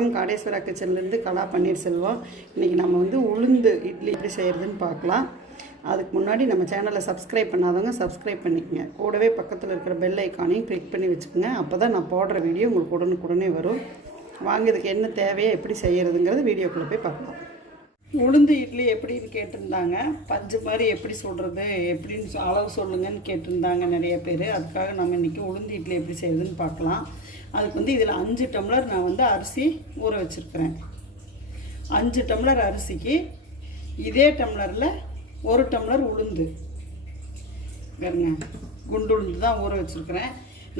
வணக்கம். காடேஸ்வரா கிச்சன்லேருந்து கலா பன்னீர்செல்வம். இன்றைக்கி நம்ம வந்து உளுந்து இட்லி எப்படி செய்கிறதுன்னு பார்க்கலாம். அதுக்கு முன்னாடி நம்ம சேனலை சப்ஸ்கிரைப் பண்ணாதவங்க சப்ஸ்கிரைப் பண்ணிக்கோங்க. கூடவே பக்கத்தில் இருக்கிற பெல் ஐக்கானையும் கிளிக் பண்ணி வச்சுக்கோங்க. அப்போ தான் நான் போடுற வீடியோ உங்களுக்கு உடனுக்குடனே வரும். வாங்க, இதுக்கு என்ன தேவையோ எப்படி செய்கிறதுங்கிறது வீடியோக்குள்ளே போய் பார்க்கலாம். உளுந்து இட்லி எப்படின்னு கேட்டிருந்தாங்க. பஞ்சு மாதிரி எப்படி சொல்கிறது, எப்படின்னு அளவு சொல்லுங்கன்னு கேட்டிருந்தாங்க நிறைய பேர். அதுக்காக நம்ம இன்றைக்கி உளுந்து இட்லி எப்படி செய்கிறதுன்னு பார்க்கலாம். அதுக்கு வந்து இதில் 5 டம்ளர் நான் வந்து அரிசி ஊற வச்சுருக்கிறேன். 5 டம்ளர் அரிசிக்கு இதே டம்ளரில் 1 டம்ளர் உளுந்து பாருங்க, குண்டு உளுந்து தான் ஊற வச்சுருக்கிறேன்.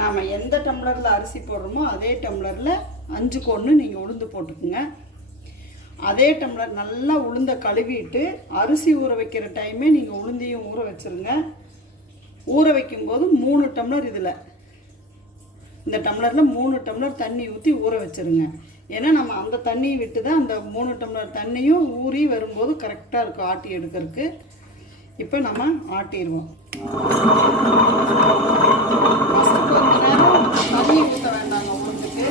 நாம் எந்த டம்ளரில் அரிசி போடுறோமோ அதே டம்ளரில் 5க்கு 1 நீங்கள் உளுந்து போட்டுக்குங்க. அதே டம்ளர் நல்லா உளுந்தை கழுவிட்டு அரிசி ஊற வைக்கிற டைமே நீங்கள் உளுந்தையும் ஊற வச்சுருங்க. ஊற வைக்கும்போது 3 டம்ளர் இதில் இந்த டம்ளரில் 3 டம்ளர் தண்ணி ஊற்றி ஊற வச்சுருங்க. ஏன்னா நம்ம அந்த தண்ணியை விட்டு தான் அந்த 3 டம்ளர் தண்ணியும் ஊறி வரும்போது கரெக்டாக இருக்கும் ஆட்டி எடுக்கிறதுக்கு. இப்போ நம்ம ஆட்டிடுவோம். ஃபஸ்ட்டு கொஞ்ச நேரம் தண்ணி ஊற்ற வேண்டாங்க உளுந்துக்கு.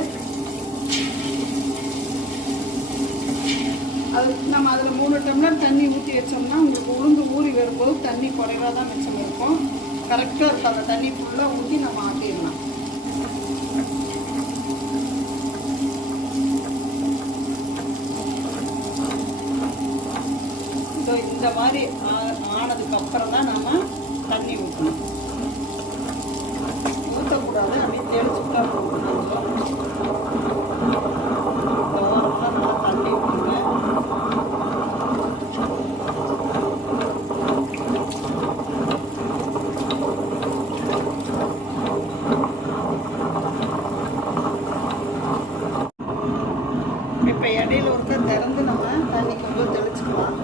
அது நம்ம அதில் 3 டம்ளர் தண்ணி ஊற்றி வச்சோம்னா உங்களுக்கு உளுந்து ஊறி வரும்போது தண்ணி குறைவாக தான் மிச்சம் இருக்கும். கரெக்டாக இருக்கும். அந்த தண்ணி ஃபுல்லாக ஊற்றி நம்ம ஆட்டிடலாம். இந்த மாதிரி ஆனதுக்கப்புறம் தான் நம்ம தண்ணி ஊற்றணும். ஊற்றக்கூடாது, அப்படியே தெளிச்சுட்டா போகணும். தண்ணி ஊற்றுங்க. இப்போ இடையில ஒருக்கா திறந்து நம்ம தண்ணி கொஞ்சம் தெளிச்சுக்கலாம்.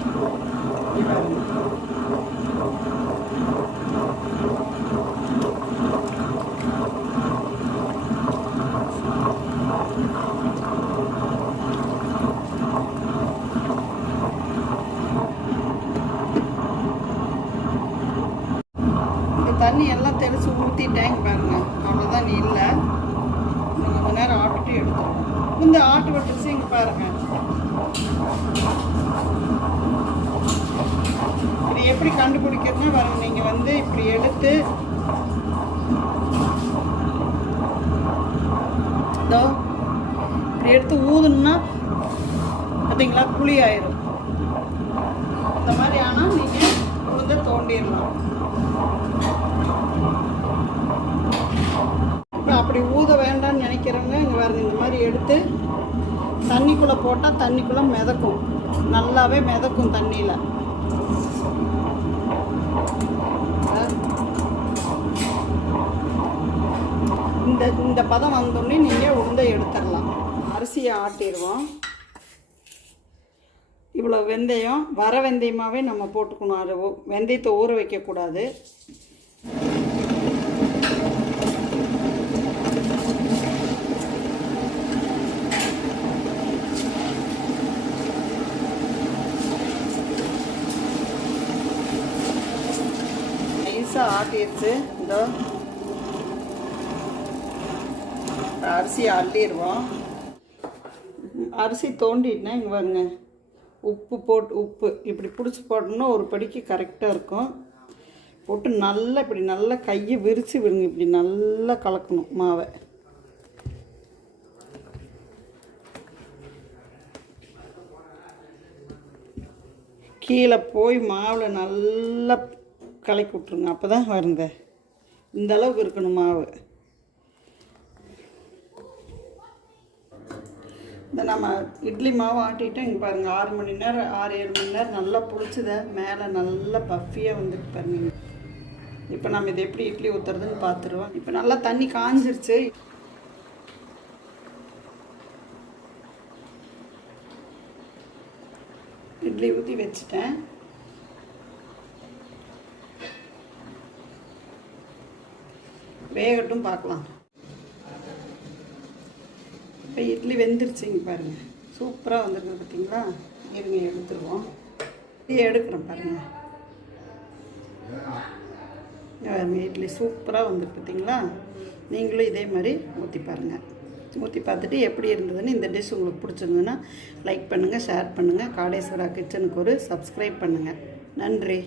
தண்ணி எல்லாம் தெளித்து ஊற்றிட்டேங்க பாருங்க. அவ்வளோதான், நீ இல்லை கொஞ்சம் நேரம் ஆட்டிட்டு எடுத்துருவோம். இந்த ஆட்டு வட்டுச்சு இங்கே பாருங்க. இது எப்படி கண்டுபிடிக்கிறதுனா பாருங்க, நீங்கள் வந்து இப்படி எடுத்து இதோ இப்படி எடுத்து ஊதுன்னா பார்த்தீங்களா புளி ஆயிரும். இந்த மாதிரி ஆனால் நீங்கள் உளுந்த தோண்டிடலாம். அப்படி ஊத வேண்டாம்னு நினைக்கிறவங்க இங்கே பாருங்க, இந்த மாதிரி எடுத்து தண்ணிக்குள்ளே போட்டால் தண்ணிக்குள்ளே மிதக்கும், நல்லாவே மிதக்கும் தண்ணியில். இந்த பதம் வந்தோடனே நீங்கள் உளுந்தை எடுத்துடலாம். அரிசியை ஆட்டிடுவோம். இவ்வளோ வெந்தயம், வர வெந்தயமாகவே நம்ம போட்டுக்கணும். அது வெந்தயத்தை ஊற வைக்கக்கூடாது. ஆட்டிடுச்சு. இந்த அரிசியை அள்ளிடுவோம். அரிசி தோண்டிட்டுனா இங்கே பாருங்க, உப்பு இப்படி பிடிச்சி போட்டோம்னா ஒரு படிக்கு கரெக்டாக இருக்கும். போட்டு நல்லா இப்படி நல்லா கையை விரித்து விடுங்க. இப்படி நல்லா கலக்கணும் மாவை. கீழே போய் மாவில் நல்லா கலக்கி விட்ருங்க. அப்போ தான் வருங்க, இந்த அளவுக்கு இருக்கணும் மாவு. இந்த நம்ம இட்லி மாவு ஆட்டிட்டோம். இங்கே பாருங்கள், 6 மணி நேரம் 6-7 மணி நேரம் நல்லா புளிச்சுத மேலே நல்லா பஃபியாக வந்துட்டு பாருங்க. இப்போ நம்ம இதை எப்படி இட்லி ஊற்றுறதுன்னு பார்த்துருவோம். இப்போ நல்லா தண்ணி காஞ்சிருச்சு. இட்லி ஊற்றி வச்சுட்டேன். வேகட்டும், பார்க்கலாம். இப்போ இட்லி வெந்துருச்சுங்க பாருங்கள், சூப்பராக வந்துருக்குது பார்த்தீங்களா. இருங்க எடுத்துருவோம். எடுக்கிறோம் பாருங்கள். இட்லி சூப்பராக வந்துருக்கு பார்த்தீங்களா. நீங்களும் இதே மாதிரி ஊற்றி பாருங்கள். ஊற்றி பார்த்துட்டு எப்படி இருந்ததுன்னு, இந்த டிஷ் உங்களுக்கு பிடிச்சிருந்ததுன்னா லைக் பண்ணுங்கள், ஷேர் பண்ணுங்கள். காடேஸ்வரா கிச்சனுக்கு ஒரு சப்ஸ்கிரைப் பண்ணுங்கள். நன்றி.